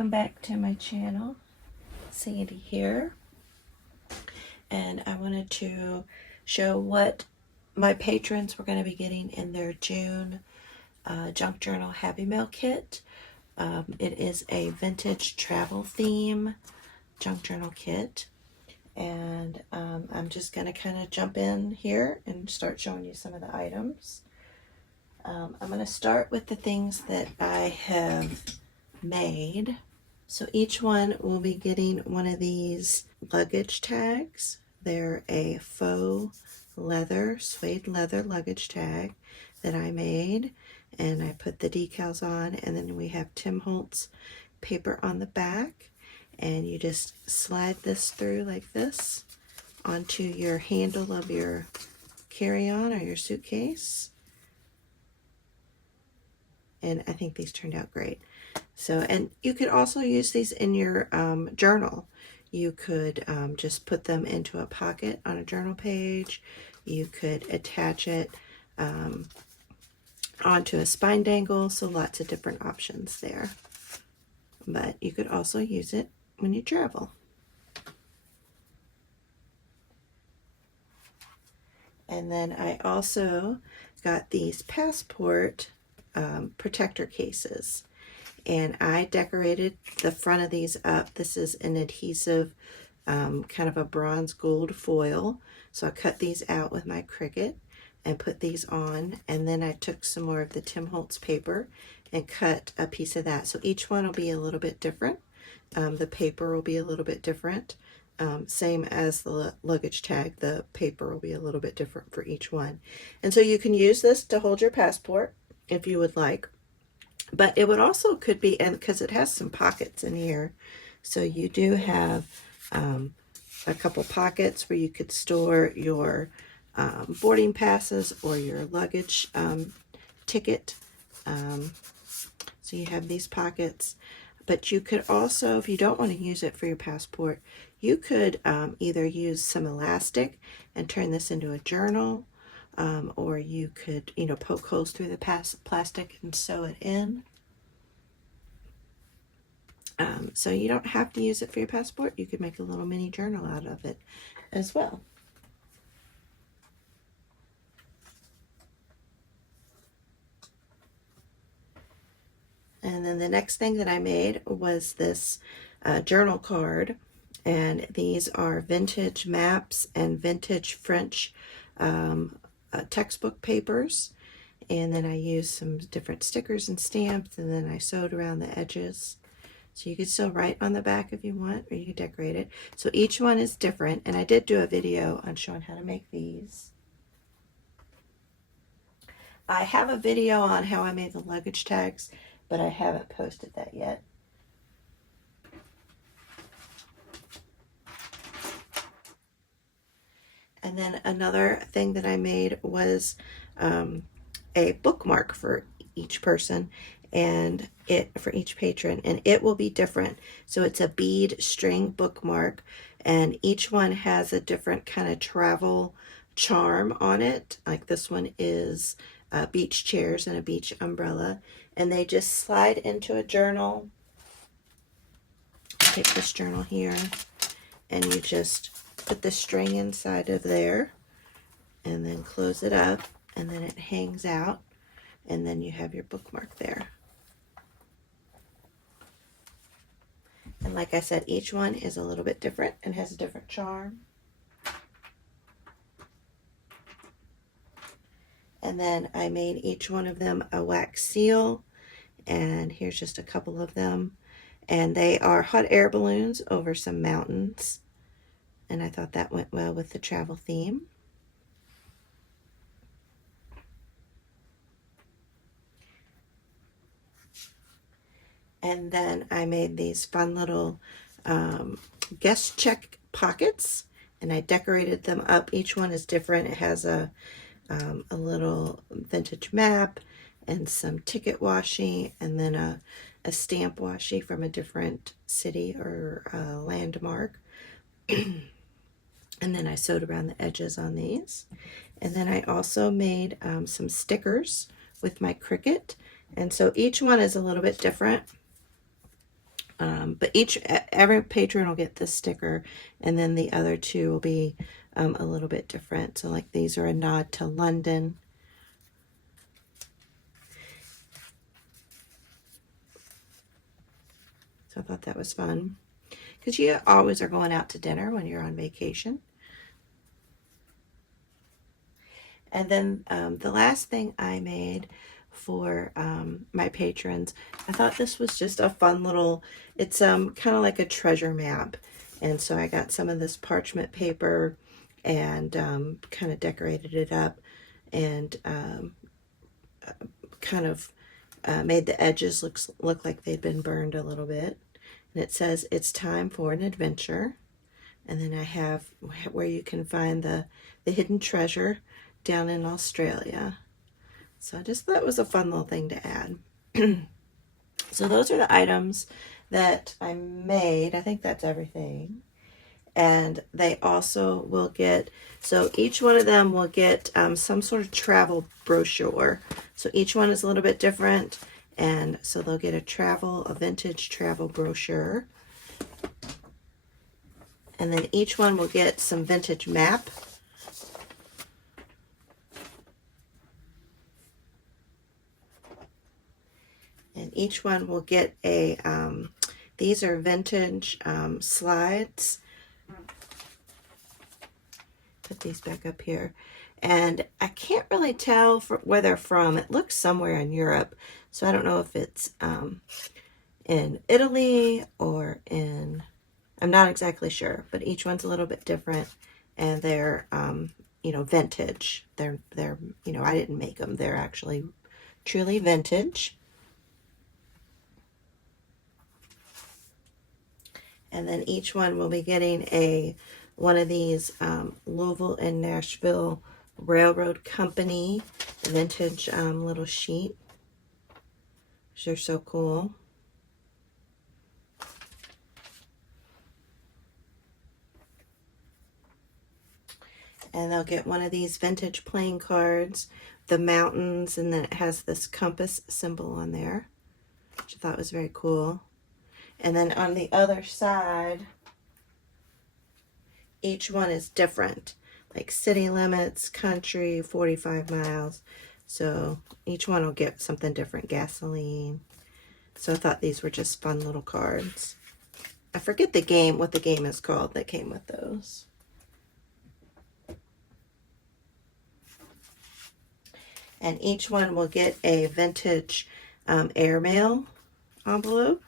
Welcome back to my channel. Sandy here, and I wanted to show what my patrons were going to be getting in their June Junk Journal Happy Mail kit. It is a vintage travel theme junk journal kit, and I'm just going to kind of jump in here and start showing you some of the items. I'm going to start with the things that I have made. So each one will be getting one of these luggage tags. They're a faux leather, suede leather luggage tag that I made, and I put the decals on, and then we have Tim Holtz paper on the back, and you just slide this through like this onto your handle of your carry-on or your suitcase. And I think these turned out great. So, and you could also use these in your journal. You could just put them into a pocket on a journal page. You could attach it onto a spine dangle. So lots of different options there. But you could also use it when you travel. And then I also got these passport protector cases. And I decorated the front of these up. This is an adhesive, kind of a bronze gold foil. So I cut these out with my Cricut and put these on. And then I took some more of the Tim Holtz paper and cut a piece of that. So each one will be a little bit different. The paper will be a little bit different. Same as the luggage tag, the paper will be a little bit different for each one. And so you can use this to hold your passport if you would like. But it would also could be, and because it has some pockets in here, so you do have a couple pockets where you could store your boarding passes or your luggage ticket. So you have these pockets, but you could also, if you don't want to use it for your passport, you could either use some elastic and turn this into a journal. Or you could, poke holes through the plastic and sew it in. So you don't have to use it for your passport. You could make a little mini journal out of it as well. And then the next thing that I made was this journal card. And these are vintage maps and vintage French textbook papers, and then I used some different stickers and stamps, and then I sewed around the edges. So you could still write on the back if you want, or you could decorate it. So each one is different, and I did do a video on showing how to make these. I have a video on how I made the luggage tags, but I haven't posted that yet. And then another thing that I made was a bookmark for each person and for each patron, and it will be different. So it's a bead string bookmark, and each one has a different kind of travel charm on it. Like this one is beach chairs and a beach umbrella, and they just slide into a journal. Take this journal here, and you just put the string inside of there and then close it up, and then it hangs out, and then you have your bookmark there. And like I said, each one is a little bit different and has a different charm. And then I made each one of them a wax seal, and here's just a couple of them, and they are hot air balloons over some mountains. And I thought that went well with the travel theme. And then I made these fun little guest check pockets, and I decorated them up. Each one is different. It has a little vintage map and some ticket washi, and then a stamp washi from a different city or landmark. And then I sewed around the edges on these. And then I also made some stickers with my Cricut. And so each one is a little bit different. But every patron will get this sticker, and then the other two will be a little bit different. So like these are a nod to London. So I thought that was fun, because you always are going out to dinner when you're on vacation. And then the last thing I made for my patrons, I thought this was just a fun little, it's kind of like a treasure map. And so I got some of this parchment paper and kind of decorated it up, and kind of made the edges look like they'd been burned a little bit. And it says, "It's time for an adventure." And then I have where you can find the hidden treasure down in Australia. So I just thought it was a fun little thing to add. So those are the items that I made. I think that's everything. And they also will get, so each one of them will get some sort of travel brochure. So each one is a little bit different. And so they'll get a vintage travel brochure. And then each one will get some vintage map. And each one will get a, these are vintage slides. Put these back up here. And I can't really tell where they're from. It looks somewhere in Europe. So I don't know if it's in Italy or in, I'm not exactly sure. But each one's a little bit different. And they're, you know, vintage. They're, you know, I didn't make them. They're actually truly vintage. And then each one will be getting one of these Louisville and Nashville Railroad Company vintage little sheet, which are so cool. And they'll get one of these vintage playing cards, the mountains, and then it has this compass symbol on there, which I thought was very cool. And then on the other side, each one is different, like city limits, country, 45 miles. So each one will get something different, gasoline. So I thought these were just fun little cards. I forget what the game is called that came with those. And each one will get a vintage airmail envelope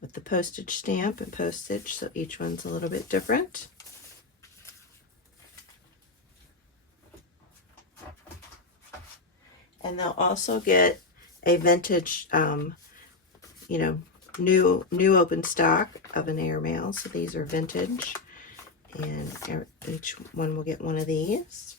with the postage stamp and postage, so each one's a little bit different. And they'll also get a vintage, you know, new open stock of an airmail. So these are vintage, and each one will get one of these.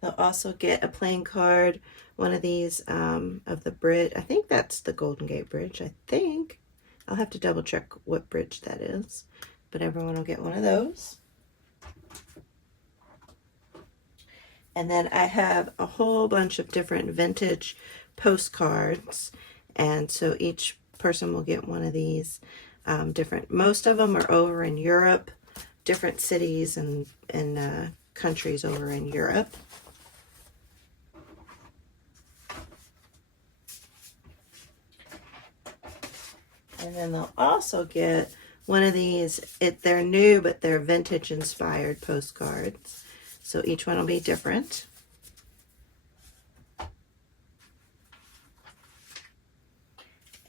They'll also get a playing card, one of these of the bridge. I think that's the Golden Gate Bridge, I think. I'll have to double check what bridge that is. But everyone will get one of those. And then I have a whole bunch of different vintage postcards. And so each person will get one of these different. Most of them are over in Europe, different cities and countries over in Europe. And then they'll also get one of these, they're new, but they're vintage inspired postcards. So each one will be different.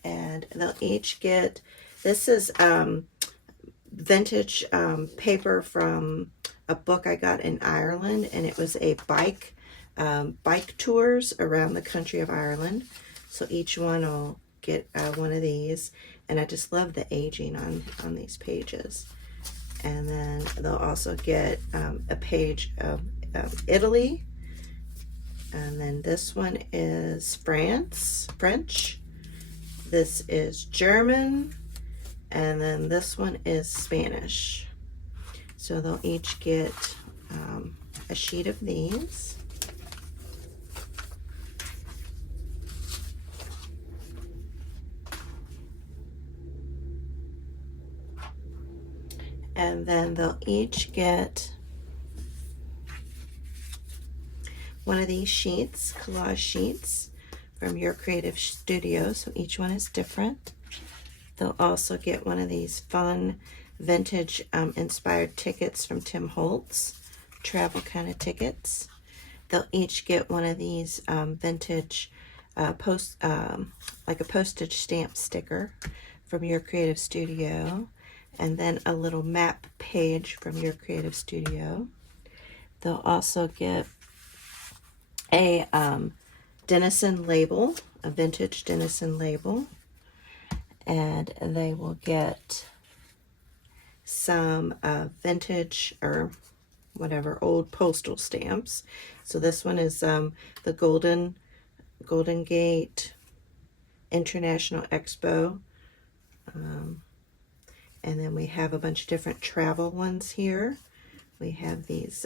And they'll each get, this is vintage paper from a book I got in Ireland, and it was a bike tours around the country of Ireland. So each one will get one of these. And I just love the aging on these pages. And then they'll also get a page of Italy. And then this one is French. This is German. And then this one is Spanish. So they'll each get a sheet of these. And then they'll each get one of these sheets, collage sheets from Your Creative Studio. So each one is different. They'll also get one of these fun vintage inspired tickets from Tim Holtz, travel kind of tickets. They'll each get one of these vintage like a postage stamp sticker from Your Creative Studio, and then a little map page from Your Creative Studio. They'll also get a Denison label, a vintage Denison label, and they will get some vintage or whatever old postal stamps. So this one is the Golden Gate International Expo, and then we have a bunch of different travel ones here. We have these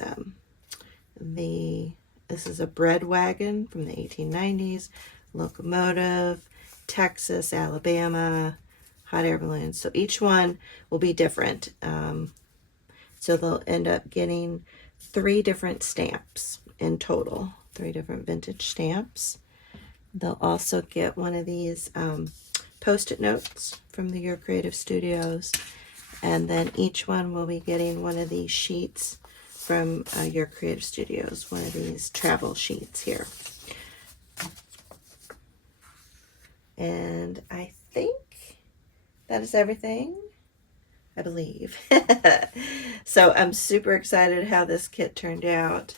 this is a bread wagon from the 1890s, locomotive, Texas, Alabama, hot air balloons. So each one will be different. So they'll end up getting 3 different stamps in total, 3 different vintage stamps. They'll also get one of these Post-it notes from the Your Creative Studios. And then each one will be getting one of these sheets from Your Creative Studios, one of these travel sheets here. And I think that is everything, I believe. So I'm super excited how this kit turned out.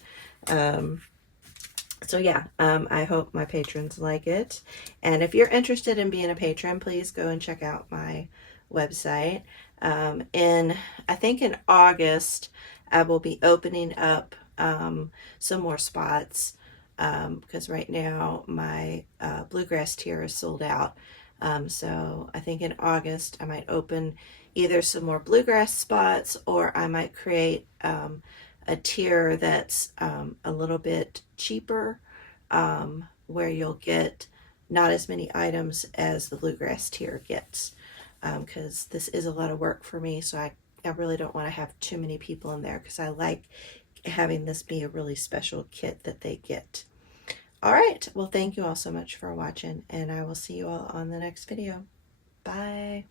So yeah, I hope my patrons like it. And if you're interested in being a patron, please go and check out my website. I think in August, I will be opening up some more spots because right now my bluegrass tier is sold out. So I think in August I might open either some more bluegrass spots, or I might create a tier that's a little bit cheaper, where you'll get not as many items as the bluegrass tier gets, because this is a lot of work for me, so I really don't want to have too many people in there, because I like having this be a really special kit that they get. All right, well, thank you all so much for watching, and I will see you all on the next video. Bye.